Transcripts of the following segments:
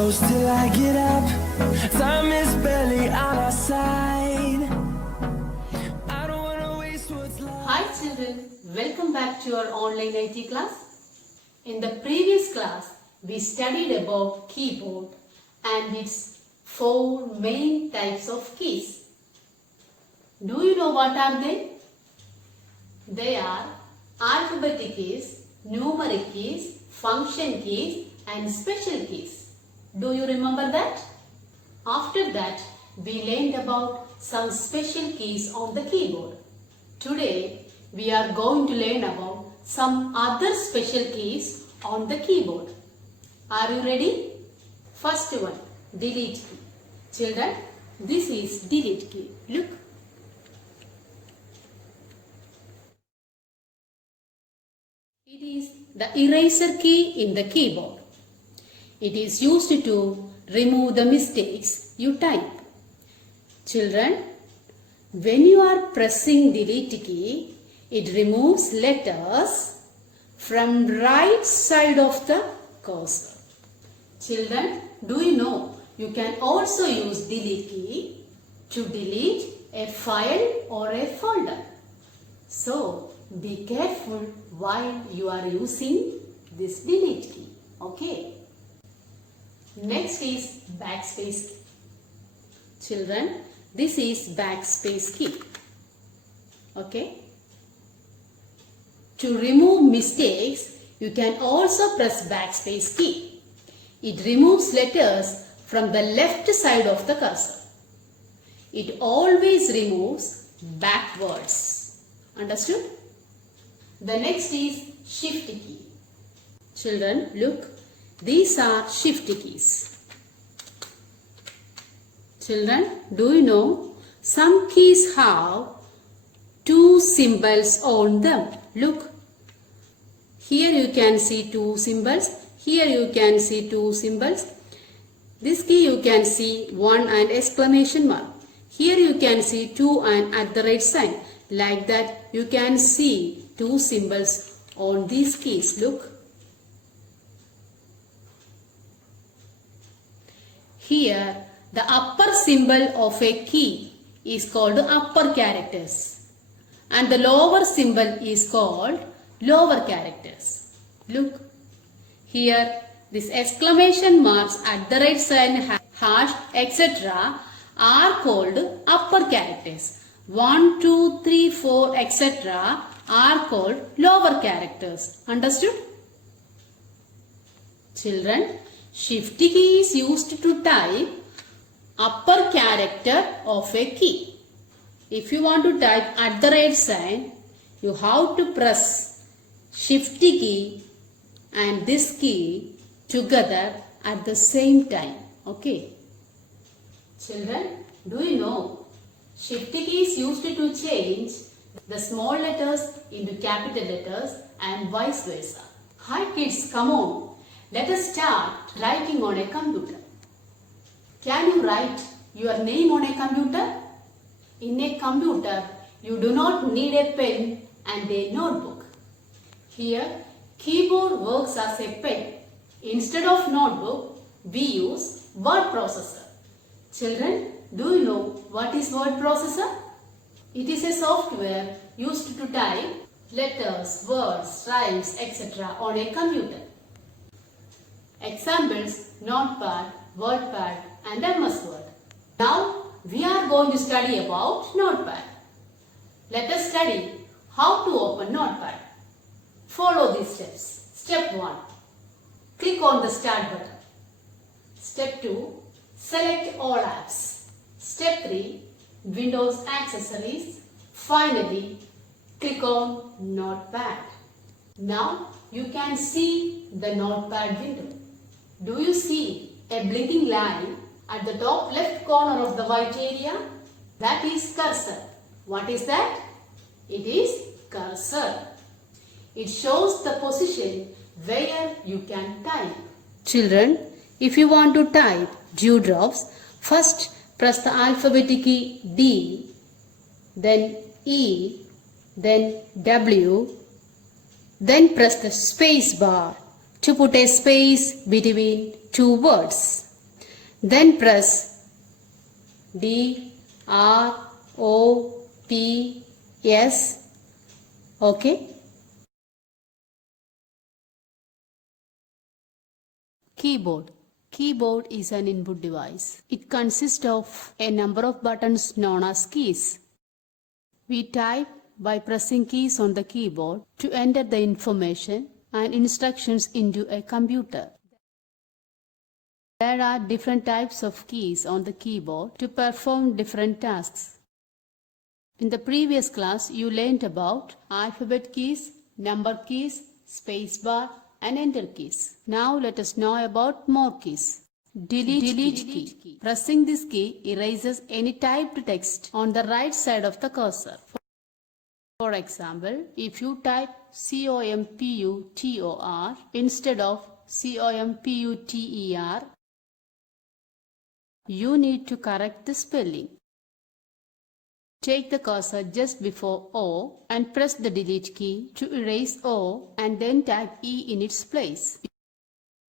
close till I get up. Time is barely on our side. I don't wanna waste what's left. Hi children, welcome back to our online IT class. In the previous class, we studied about keyboard and its 4 main types of keys. Do you know what are they? They are alphabetic keys, numeric keys, function keys and special keys. Do you remember that? After that, we learned about some special keys on the keyboard. Today, we are going to learn about some other special keys on the keyboard. Are you ready? First one, delete key. Children, this is delete key. Look. It is the eraser key in the keyboard. It is used to remove the mistakes you type. Children, when you are pressing delete key, it removes letters from right side of the cursor. Children, do you know you can also use delete key to delete a file or a folder. So, be careful while you are using this delete key. Okay. Next is backspace key. Children, this is backspace key. Okay. To remove mistakes, you can also press backspace key. It removes letters from the left side of the cursor. It always removes backwards. Understood? The next is shift key. Children, look. These are shift keys. Children, do you know some keys have 2 symbols on them? Look. Here you can see 2 symbols. Here you can see 2 symbols. This key you can see 1 and exclamation mark. Here you can see 2 and @ sign. Like that you can see 2 symbols on these keys. Look. Here the upper symbol of a key is called upper characters and the lower symbol is called lower characters. Look. Here this exclamation marks, @ sign, hash, etc. are called upper characters. 1, 2, 3, 4, etc. are called lower characters. Understood? Children, shift key is used to type upper character of a key. If you want to type @ sign, you have to press shift key and this key together at the same time. Okay. Children, do you know shift key is used to change the small letters into capital letters and vice versa. Hi kids, come on. Let us start writing on a computer. Can you write your name on a computer? In a computer, you do not need a pen and a notebook. Here, keyboard works as a pen. Instead of notebook, we use word processor. Children, do you know what is word processor? It is a software used to type letters, words, rhymes, etc. on a computer. Examples: Notepad, WordPad and MS Word. Now we are going to study about Notepad. Let us study how to open Notepad. Follow these steps. Step 1. Click on the Start button. Step 2. Select all apps. Step 3. Windows accessories. Finally, click on Notepad. Now you can see the Notepad window. Do you see a blinking line at the top left corner of the white area? That is cursor. What is that? It is cursor. It shows the position where you can type. Children, if you want to type dewdrops, first press the alphabetic key D, then E, then W, then press the space bar to put a space between two words. Then press D, R, O, P, S. Okay. Keyboard. Keyboard is an input device. It consists of a number of buttons known as keys. We type by pressing keys on the keyboard to enter the information and instructions into a computer. There are different types of keys on the keyboard to perform different tasks. In the previous class, you learned about alphabet keys, number keys, spacebar, and enter keys. Now let us know about more keys. Delete key. Pressing this key erases any typed text on the right side of the cursor. For example, if you type COMPUTOR instead of COMPUTER, you need to correct the spelling. Take the cursor just before O and press the delete key to erase O and then type E in its place.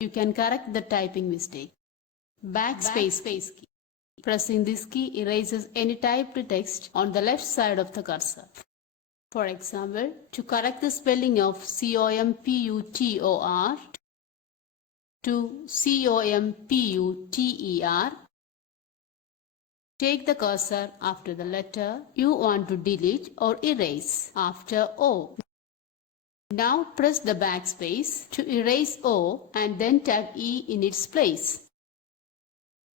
You can correct the typing mistake. Backspace key. Pressing this key erases any typed text on the left side of the cursor. For example, to correct the spelling of COMPUTOR to COMPUTER, take the cursor after the letter you want to delete or erase after O. Now press the backspace to erase O and then type E in its place.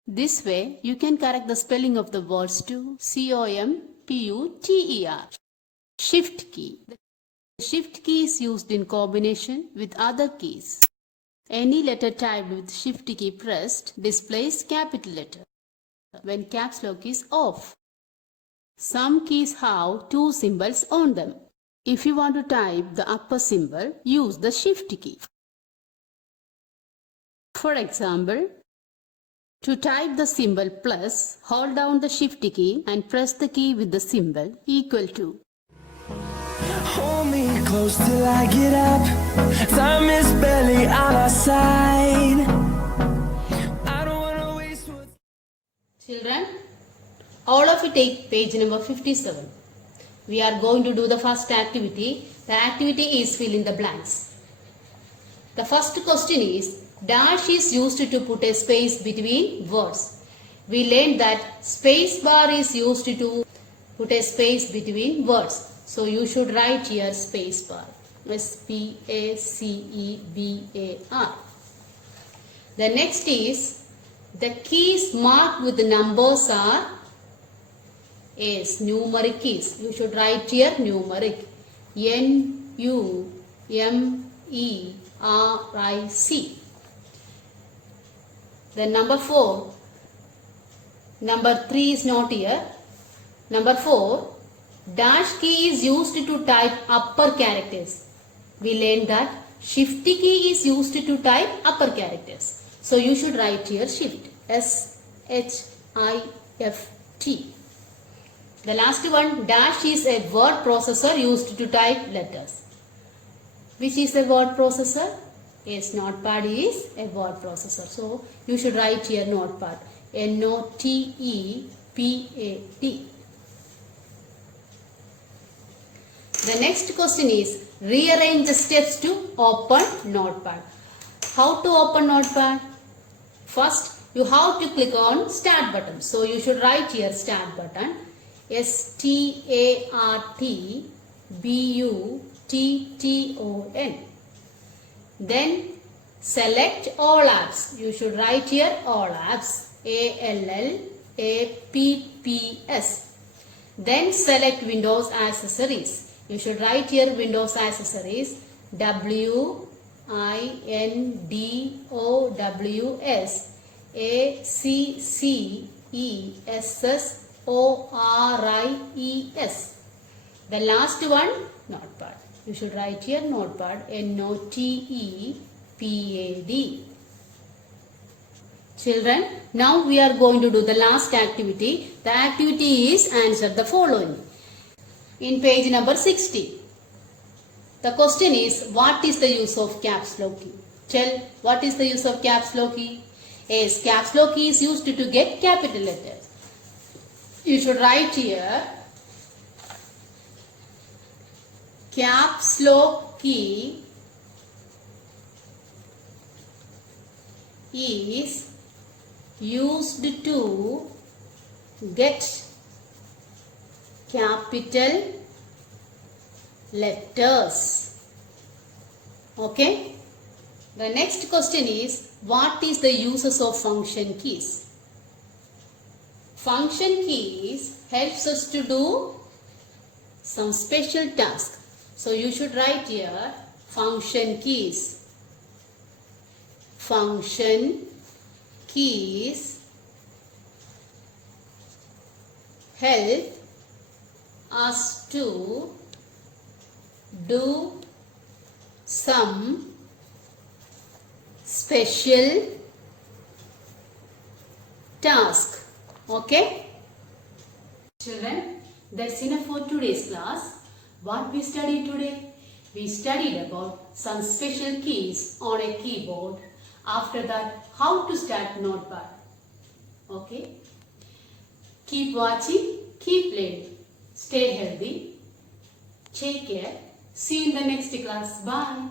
This way you can correct the spelling of the words to COMPUTER. Shift key. The shift key is used in combination with other keys. Any letter typed with shift key pressed displays capital letter when caps lock is off. Some keys have two symbols on them. If you want to type the upper symbol, use the shift key. For example, to type the symbol plus, hold down the shift key and press the key with the symbol equal to. Hold me close till I get up. Time is barely on our side. I don't wanna waste what's... Children, all of you take page number 57. We are going to do the first activity. The activity is fill in the blanks. The first question is, dash is used to put a space between words. We learned that space bar is used to put a space between words. So you should write here space bar. SPACEBAR. The next is, the keys marked with the numbers are numeric keys. You should write here numeric. NUMERIC. Then number 4. Number 3 is not here. Number 4. Dash key is used to type upper characters. We learned that shift key is used to type upper characters. So you should write here shift. SHIFT. The last one, dash is a word processor used to type letters. Which is a word processor? Yes, Notepad is a word processor. So you should write here Notepad. NOTEPAD. The next question is, rearrange the steps to open Notepad. How to open Notepad? First, you have to click on Start button. So you should write here Start button. STARTBUTTON. Then select all apps. You should write here all apps. ALLAPPS. Then select Windows accessories. You should write here Windows accessories. WINDOWSACCESSORIES. The last one, Notepad. You should write here Notepad. NOTEPAD. Children, now we are going to do the last activity. The activity is answer the following. In page number 60. The question is, what is the use of caps lock key? Tell, what is the use of caps lock key? Yes, caps lock key is used to get capital letters. You should write here. Caps lock key is used to get capital letters. Okay. The next question is, what is the uses of function keys? Function keys helps us to do some special task. So you should write here function keys. Function keys help us to do some special task. Okay? Children, that's enough for today's class. What we studied today? We studied about some special keys on a keyboard. After that, how to start Notepad. Okay? Keep watching, keep learning. Stay healthy. Take care. See you in the next class. Bye.